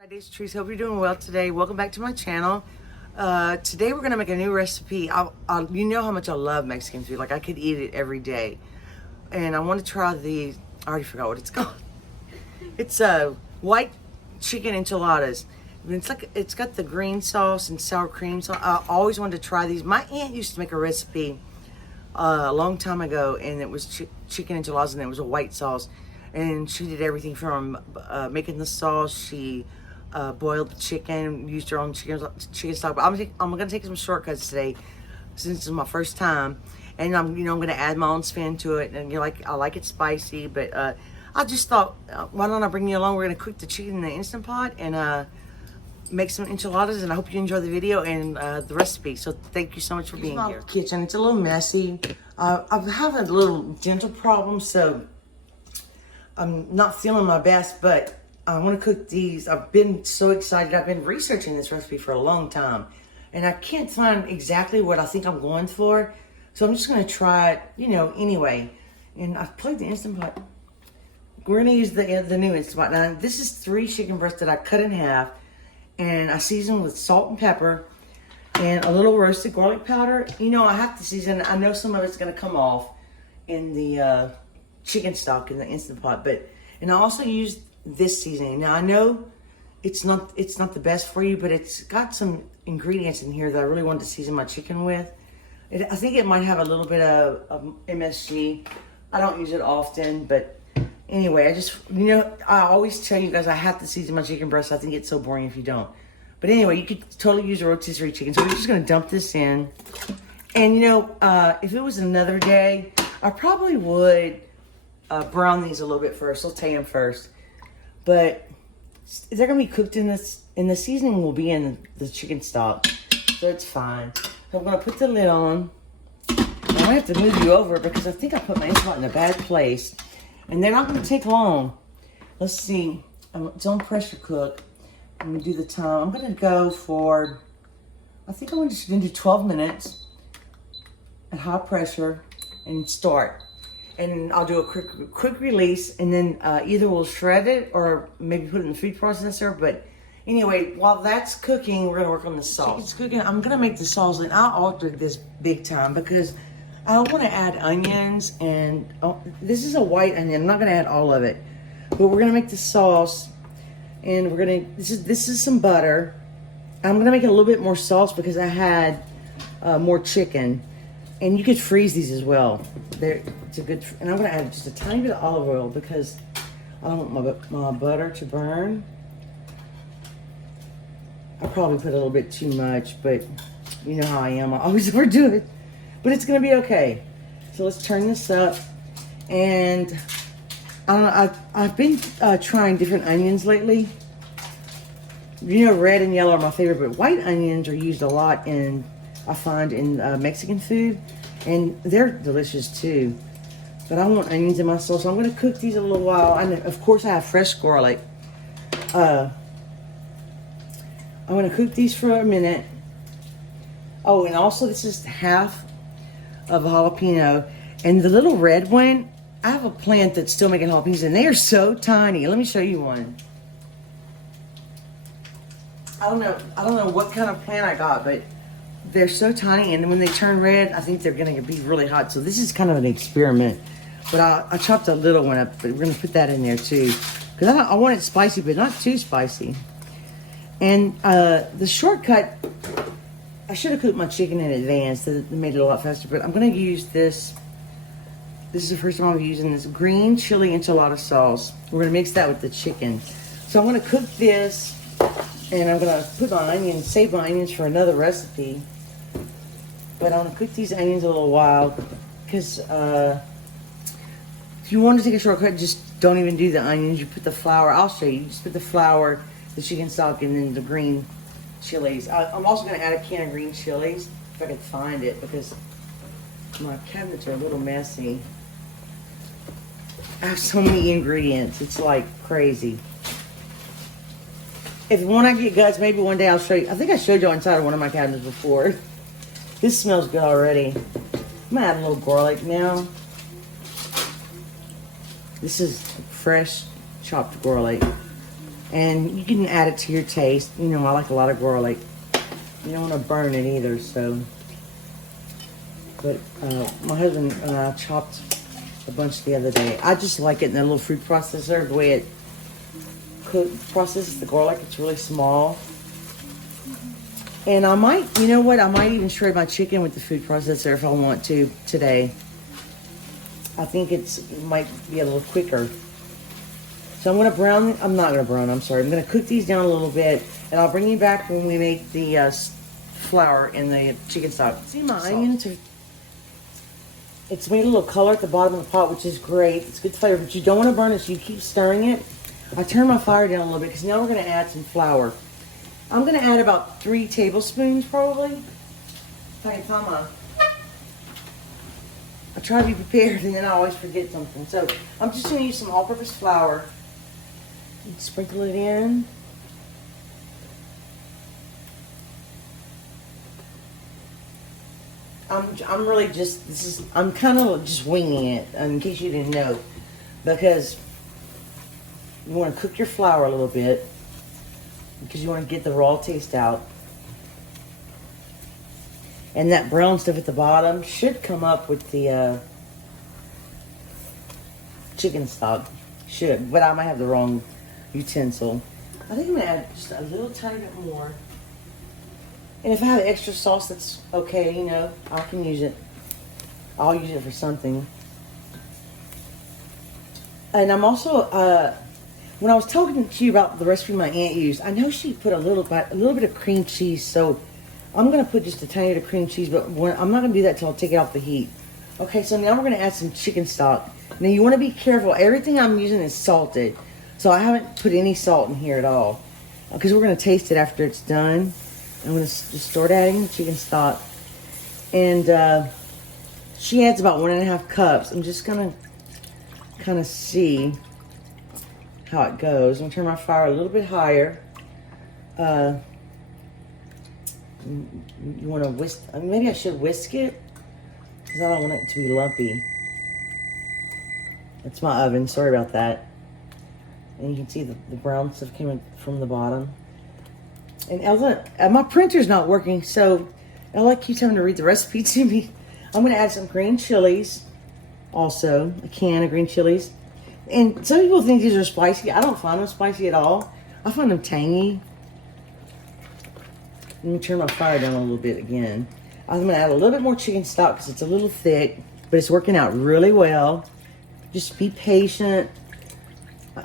Hi, it's Teresa. Hope you're doing well today. Welcome back to my channel. Today we're gonna make a new recipe. You know how much I love Mexican food. Like I could eat it every day. And I want to try the. I already forgot what it's called. It's white chicken enchiladas. It's got the green sauce and sour cream. So I always wanted to try these. My aunt used to make a recipe a long time ago, and it was chicken enchiladas, and it was a white sauce. And she did everything from making the sauce. She boiled the chicken, used her own chicken stock. But I'm gonna take some shortcuts today, since it's my first time, and I'm gonna add my own spin to it. And I like it spicy, but I just thought, why don't I bring you along? We're gonna cook the chicken in the Instant Pot and make some enchiladas. And I hope you enjoy the video and the recipe. So thank you so much for being here. Kitchen, it's a little messy. I'm having a little dental problem, so I'm not feeling my best, but I want to cook these. I've been so excited. I've been researching this recipe for a long time, and I can't find exactly what I think I'm going for. So I'm just going to try it, anyway. And I've played the Instant Pot. We're going to use the new Instant Pot. Now, this is 3 chicken breasts that I cut in half, and I season with salt and pepper and a little roasted garlic powder. I have to season. I know some of it's going to come off in the chicken stock in the Instant Pot, and I also used this seasoning. Now I know it's not the best for you, but it's got some ingredients in here that I really wanted to season my chicken with. I think it might have a little bit of MSG. I don't use it often, but anyway, I always tell you guys I have to season my chicken breast. I think it's so boring if you don't. But anyway, you could totally use a rotisserie chicken. So we're just gonna dump this in. And if it was another day, I probably would brown these a little bit first, saute them first. But they're gonna be cooked in this, and the seasoning will be in the chicken stock, so it's fine. So I'm gonna put the lid on. I might have to move you over because I think I put my Instant Pot in a bad place, and they're not gonna take long. Let's see. It's on pressure cook. I'm gonna do the time. I'm gonna go for. I think I'm just gonna do 12 minutes at high pressure and start. And I'll do a quick release, and then either we'll shred it or maybe put it in the food processor. But anyway, while that's cooking, we're gonna work on the sauce. It's cooking. I'm gonna make the sauce, and I altered this big time because I want to add onions, and this is a white onion. I'm not gonna add all of it, but we're gonna make the sauce, and this is some butter. I'm gonna make it a little bit more sauce because I had more chicken. And you could freeze these as well. It's a good, and I'm gonna add just a tiny bit of olive oil because I don't want my butter to burn. I probably put a little bit too much, but you know how I am. I always overdo it, but it's gonna be okay. So let's turn this up, and I don't know. I've been trying different onions lately. Red and yellow are my favorite, but white onions are used a lot I find in Mexican food, and they're delicious too. But I want onions in my sauce, so I'm going to cook these a little while. And of course, I have fresh garlic. I'm going to cook these for a minute. Oh, and also this is half of a jalapeno, and the little red one. I have a plant that's still making jalapenos, and they are so tiny. Let me show you one. I don't know what kind of plant I got, but they're so tiny, and when they turn red, I think they're gonna be really hot. So this is kind of an experiment. But I chopped a little one up, but we're gonna put that in there too, because I want it spicy, but not too spicy. And the shortcut, I should have cooked my chicken in advance. That made it a lot faster. But I'm gonna use this. This is the first time I'm using this green chili enchilada sauce. We're gonna mix that with the chicken. So I'm gonna cook this, and I'm gonna put my onions, save my onions for another recipe. But I'm gonna cook these onions a little while because if you want to take a shortcut, just don't even do the onions. You put the flour. I'll show you. Just put the flour, the chicken stock, and then the green chilies. I'm also gonna add a can of green chilies if I can find it because my cabinets are a little messy. I have so many ingredients. It's like crazy. When I get guts, maybe one day I'll show you. I think I showed you inside of one of my cabinets before. This smells good already. I'm gonna add a little garlic now. This is fresh chopped garlic. And you can add it to your taste. You know, I like a lot of garlic. You don't want to burn it either, so. But my husband and I chopped a bunch the other day. I just like it in that little food processor, the way it processes the garlic. It's really small. And I might, you know what? I might even shred my chicken with the food processor if I want to today. I think it might be a little quicker. So I'm going to brown, I'm not going to brown, I'm sorry. I'm going to cook these down a little bit, and I'll bring you back when we make the flour in the chicken stock. See my onions? It's made a little color at the bottom of the pot, which is great. It's good flavor, but you don't want to burn it, so you keep stirring it. I turn my fire down a little bit because now we're going to add some flour. I'm going to add about 3 tablespoons probably. If I can find my... I try to be prepared and then I always forget something. So I'm just going to use some all-purpose flour. Sprinkle it in. I'm really just, I'm kind of just winging it, in case you didn't know. Because you want to cook your flour a little bit. Because you want to get the raw taste out. And that brown stuff at the bottom should come up with the chicken stock. Should, but I might have the wrong utensil. I think I'm going to add just a little tiny bit more. And if I have extra sauce, that's okay, you know, I can use it. I'll use it for something. And I'm also, when I was talking to you about the recipe my aunt used, I know she put a little bit of cream cheese, so I'm going to put just a tiny bit of cream cheese, but I'm not going to do that until I take it off the heat. Okay, so now we're going to add some chicken stock. Now you want to be careful. Everything I'm using is salted, so I haven't put any salt in here at all, because we're going to taste it after it's done. I'm going to just start adding the chicken stock. And she adds about 1.5 cups. I'm just going to kind of see how it goes. I'm going to turn my fire a little bit higher. You want to whisk, maybe I should whisk it, because I don't want it to be lumpy. That's my oven, sorry about that. And you can see the brown stuff coming from the bottom. And Ella, my printer's not working, so Ella keeps having to read the recipe to me. I'm going to add some green chilies, also, a can of green chilies. And some people think these are spicy. I don't find them spicy at all. I find them tangy. Let me turn my fire down a little bit again. I'm going to add a little bit more chicken stock because it's a little thick, but it's working out really well. Just be patient.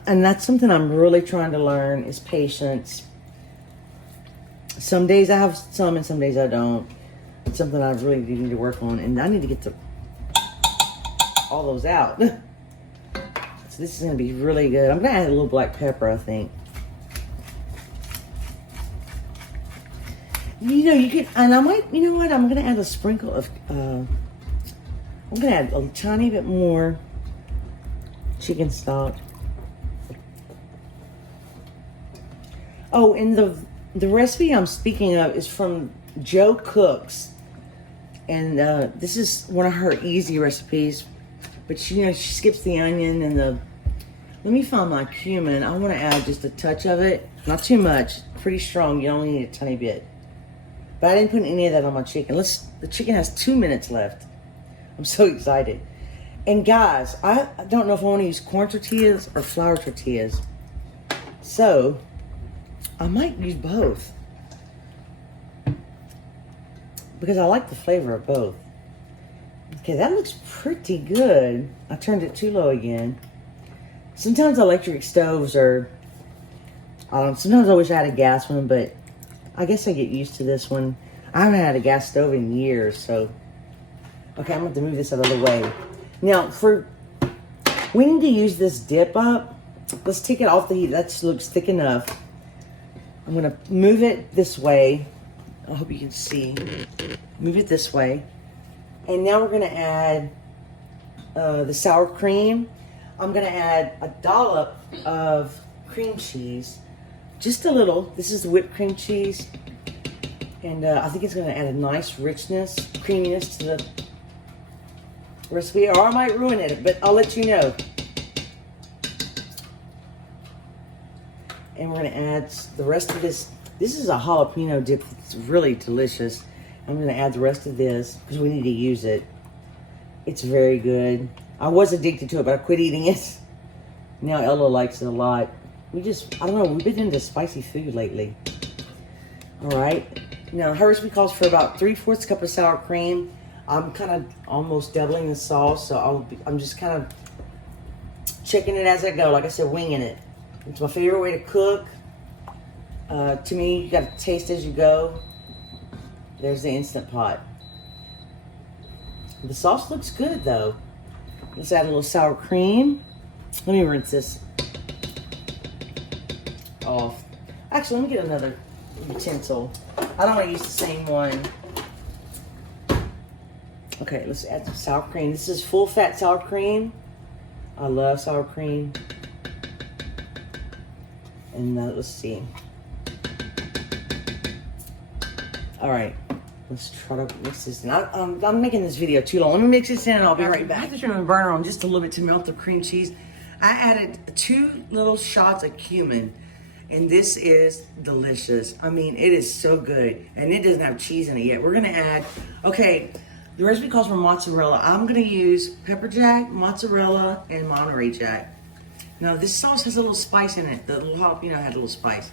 And that's something I'm really trying to learn, is patience. Some days I have some and some days I don't. It's something I really need to work on, and I need to get all those out. So this is going to be really good. I'm going to add a little black pepper, I think. You know, you can, and I might, you know what, I'm going to add a sprinkle of, I'm going to add a tiny bit more chicken stock. Oh, and the recipe I'm speaking of is from Jo Cooks. And this is one of her easy recipes. But she, you know, she skips the onion and the... Let me find my cumin. I want to add just a touch of it. Not too much. Pretty strong. You only need a tiny bit. But I didn't put any of that on my chicken. The chicken has 2 minutes left. I'm so excited. And guys, I don't know if I want to use corn tortillas or flour tortillas. So, I might use both. Because I like the flavor of both. Okay, that looks pretty good. I turned it too low again. Sometimes electric stoves are... sometimes I wish I had a gas one, but I guess I get used to this one. I haven't had a gas stove in years, so... Okay, I'm going to have to move this out of the way. Now, we need to use this dip up. Let's take it off the heat. That looks thick enough. I'm going to move it this way. I hope you can see. Move it this way. And now we're going to add the sour cream. I'm going to add a dollop of cream cheese. Just a little. This is the whipped cream cheese. And I think it's going to add a nice richness, creaminess to the recipe. Or I might ruin it, but I'll let you know. And we're gonna add the rest of this. This is a jalapeno dip. It's really delicious. I'm gonna add the rest of this because we need to use it. It's very good. I was addicted to it, but I quit eating it. Now Ella likes it a lot. I don't know, we've been into spicy food lately. All right. Now her recipe calls for about 3/4 cup of sour cream. I'm kind of almost doubling the sauce, so I'm just kind of checking it as I go. Like I said, winging it. It's my favorite way to cook. To me, you got to taste as you go. There's the Instant Pot. The sauce looks good though. Let's add a little sour cream. Let me rinse this off. Actually, let me get another utensil. I don't want to use the same one. Okay, let's add some sour cream. This is full fat sour cream. I love sour cream. And let's see. All right, let's try to mix this in. I'm making this video too long. Let me mix this in and I'll be right back. I have to turn the burner on just a little bit to melt the cream cheese. I added 2 little shots of cumin, and this is delicious. I mean, it is so good, and it doesn't have cheese in it yet. We're gonna add, okay, the recipe calls for mozzarella. I'm gonna use pepper jack, mozzarella, and Monterey Jack. Now this sauce has a little spice in it. The little jalapeno had a little spice.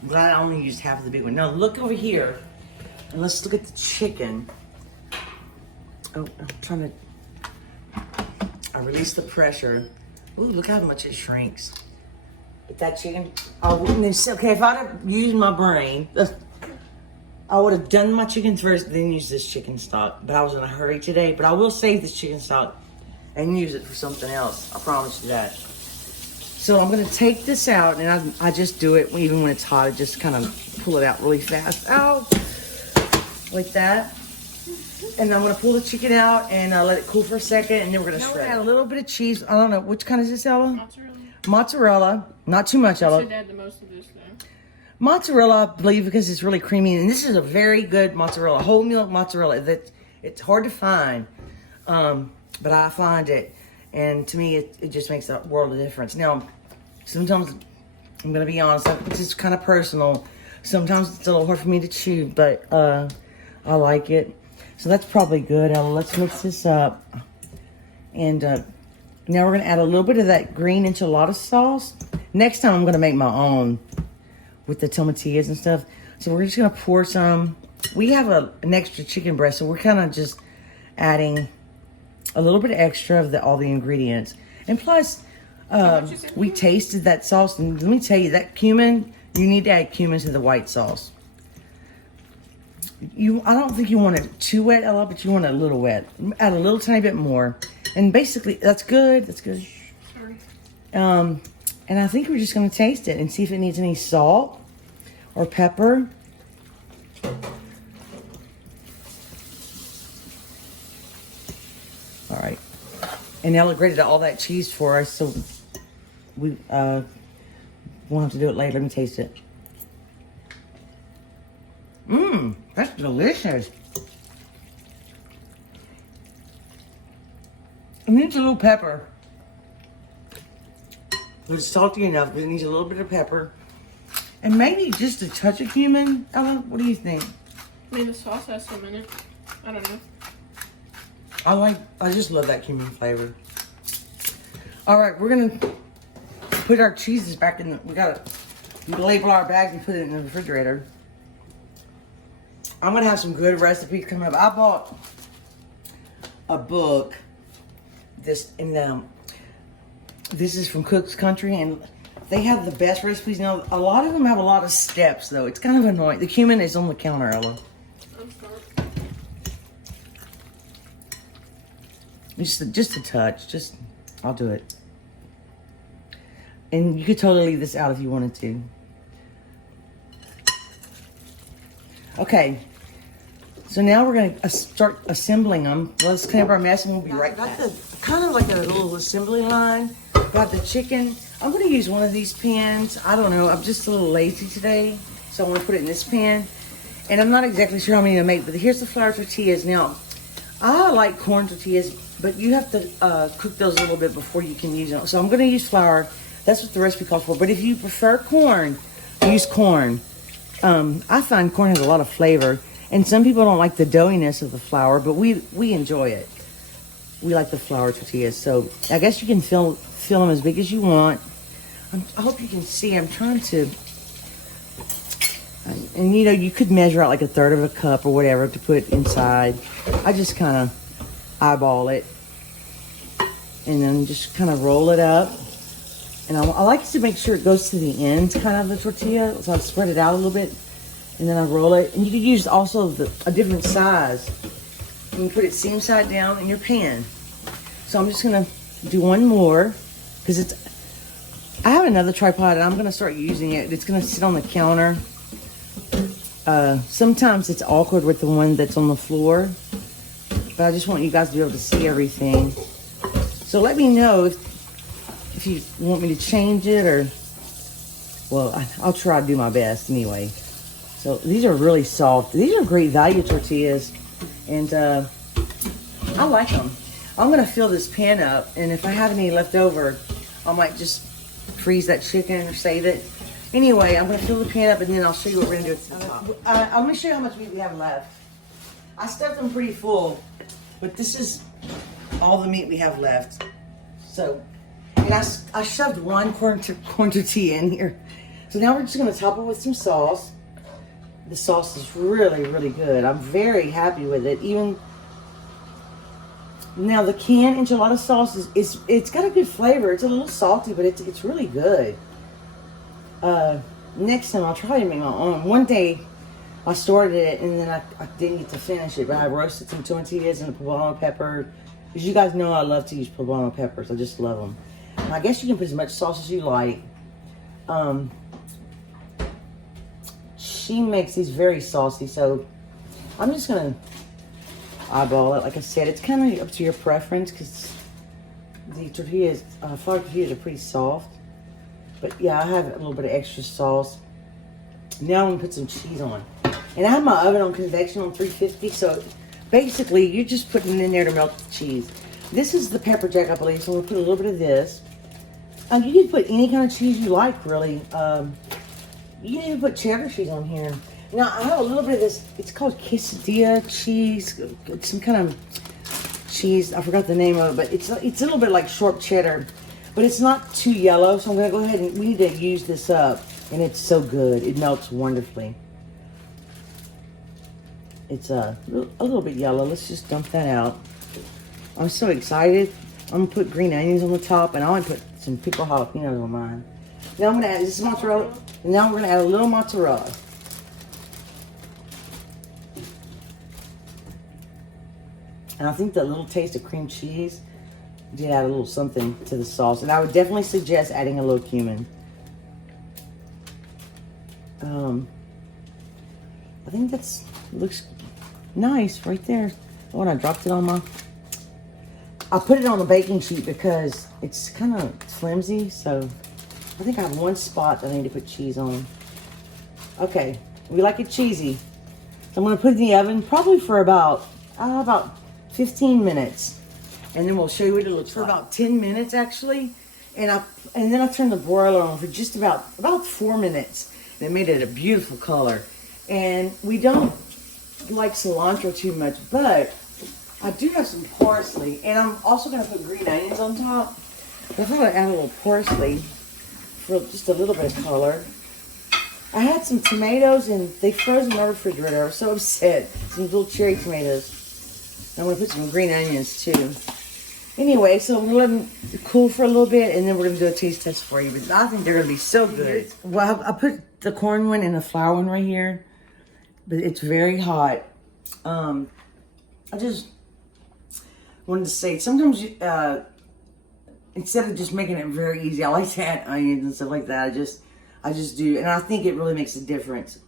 I'm glad I only used half of the big one. Now look over here, and let's look at the chicken. Oh, I released the pressure. Ooh, look how much it shrinks. But that chicken, okay, if I'd have used my brain, I would have done my chicken first, then use this chicken stock. But I was in a hurry today. But I will save this chicken stock and use it for something else. I promise you that. So I'm gonna take this out, and I just do it even when it's hot. I just kind of pull it out really fast. Ow! Like that. And I'm gonna pull the chicken out and let it cool for a second, and then we're gonna shred. Add a little bit of cheese. I don't know, which kind is this, Ella? Mozzarella. Mozzarella. Not too much, Ella. I should add the most of this though. Mozzarella, I believe, because it's really creamy, and this is a very good mozzarella, whole milk mozzarella. That it's hard to find, but I find it, and to me, it just makes a world of difference. Now, sometimes I'm gonna be honest, it's just kind of personal. Sometimes it's a little hard for me to chew, but I like it. So that's probably good. Ella, let's mix this up, and now we're gonna add a little bit of that green enchilada sauce. Next time, I'm gonna make my own with the tomatillas and stuff. So we're just gonna pour some. We have an extra chicken breast, so we're kind of just adding a little bit extra of all the ingredients. And plus, we tasted that sauce, and let me tell you, that cumin, you need to add cumin to the white sauce. I don't think you want it too wet, Ella, but you want it a little wet. Add a little tiny bit more. And basically, that's good, that's good. Sorry. And I think we're just gonna taste it and see if it needs any salt or pepper. All right. And Ella grated all that cheese for us, so we won't have to do it later. Let me taste it. Mmm, that's delicious. It needs a little pepper. It's salty enough, but it needs a little bit of pepper. And maybe just a touch of cumin. Ella, what do you think? I mean, the sauce has some in it. I don't know. I just love that cumin flavor. All right, we're gonna put our cheeses back in we gotta label our bags and put it in the refrigerator. I'm gonna have some good recipes coming up. I bought a book. This is from Cook's Country, and they have the best recipes. Now, a lot of them have a lot of steps, though. It's kind of annoying. The cumin is on the counter, Ella. I'm sorry. Just a touch. I'll do it. And you could totally leave this out if you wanted to. Okay. So now we're going to start assembling them. Let's clean up our mess and we'll be right back. Kind of like a little assembly line. Got the chicken. I'm going to use one of these pans. I don't know. I'm just a little lazy today. So I want to put it in this pan. And I'm not exactly sure how many to make. But here's the flour tortillas. Now, I like corn tortillas. But you have to cook those a little bit before you can use them. So I'm going to use flour. That's what the recipe calls for. But if you prefer corn, use corn. I find corn has a lot of flavor, and some people don't like the doughiness of the flour, but we enjoy it. We like the flour tortillas, so I guess you can fill them as big as you want. I hope you can see. I'm trying to, and you know, you could measure out like a third of a cup or whatever to put inside. I just kind of eyeball it, and then just kind of roll it up. And I like to make sure it goes to the end, kind of the tortilla. So I spread it out a little bit, and then I roll it. And you could use also a different size. You can put it seam side down in your pan. So I'm just gonna do one more because I have another tripod and I'm gonna start using it. It's gonna sit on the counter. Sometimes it's awkward with the one that's on the floor, but I just want you guys to be able to see everything. So let me know if you want me to change it, or, well, I'll try to do my best anyway. So these are really soft. These are great value tortillas, and I like them. I'm gonna fill this pan up, and if I have any left over, I might just freeze that chicken or save it. Anyway, I'm gonna fill the pan up, and then I'll show you what we're gonna do at the top. I'm gonna show you how much meat we have left. I stuffed them pretty full, but this is all the meat we have left. So, and I shoved one corn tortilla in here. So now we're just gonna top it with some sauce. The sauce is really, really good. I'm very happy with it. Even now, the canned enchilada sauce it's got a good flavor. It's a little salty, but it's really good. Next time I'll try to make my own. One day I started it and then I didn't get to finish it, but I roasted some tortillas and a poblano pepper. Because you guys know I love to use poblano peppers. I just love them. And I guess you can put as much sauce as you like. She makes these very saucy, so I'm just gonna eyeball it. Like I said, it's kind of up to your preference because the tortillas, flour tortillas are pretty soft. But yeah, I have a little bit of extra sauce. Now I'm gonna put some cheese on. And I have my oven on convection on 350, so basically you're just putting it in there to melt the cheese. This is the pepper jack, I believe, so I'm gonna put a little bit of this. You can put any kind of cheese you like, really. You can even put cheddar cheese on here. Now, I have a little bit of this, it's called quesadilla cheese. It's some kind of cheese, I forgot the name of it, but it's a little bit like short cheddar. But it's not too yellow, so I'm gonna go ahead and we need to use this up. And it's so good, it melts wonderfully. It's a little bit yellow, let's just dump that out. I'm so excited. I'm gonna put green onions on the top, and I want to put some pickled jalapenos on mine. Now I'm gonna add, this is mozzarella, and now we're gonna add a little mozzarella. And I think that little taste of cream cheese did add a little something to the sauce. And I would definitely suggest adding a little cumin. I think that's, looks nice right there. Oh, and I dropped it on my, I put it on the baking sheet because it's kind of flimsy. So I think I have one spot that I need to put cheese on. Okay, we like it cheesy. So I'm gonna put it in the oven probably for about 15 minutes. And then we'll show you what it looks like. For about 10 minutes actually. And then I turned the broiler on for just about 4 minutes. And it made it a beautiful color. And we don't like cilantro too much, but I do have some parsley. And I'm also gonna put green onions on top. But I thought I'd add a little parsley for just a little bit of color. I had some tomatoes and they froze in the refrigerator. I was so upset. Some little cherry tomatoes. I'm gonna put some green onions too. Anyway, so I'm gonna let them cool for a little bit, and then we're gonna do a taste test for you. But I think they're gonna be so good. Well, I put the corn one and the flour one right here, but it's very hot. I just wanted to say, sometimes instead of just making it very easy, I like to add onions and stuff like that. I just do, and I think it really makes a difference.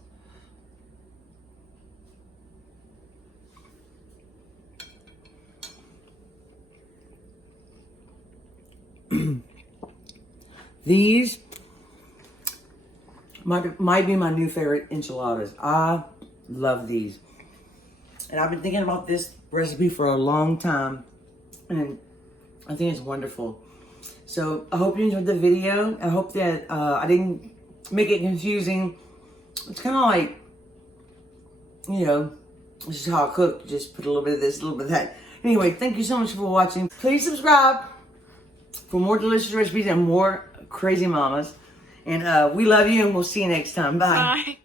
These might be my new favorite enchiladas. I love these. And I've been thinking about this recipe for a long time. And I think it's wonderful. So I hope you enjoyed the video. I hope that I didn't make it confusing. It's kind of like, you know, this is how I cook. Just put a little bit of this, a little bit of that. Anyway, thank you so much for watching. Please subscribe for more delicious recipes and more crazy mamas. And we love you, and we'll see you next time. Bye. Bye.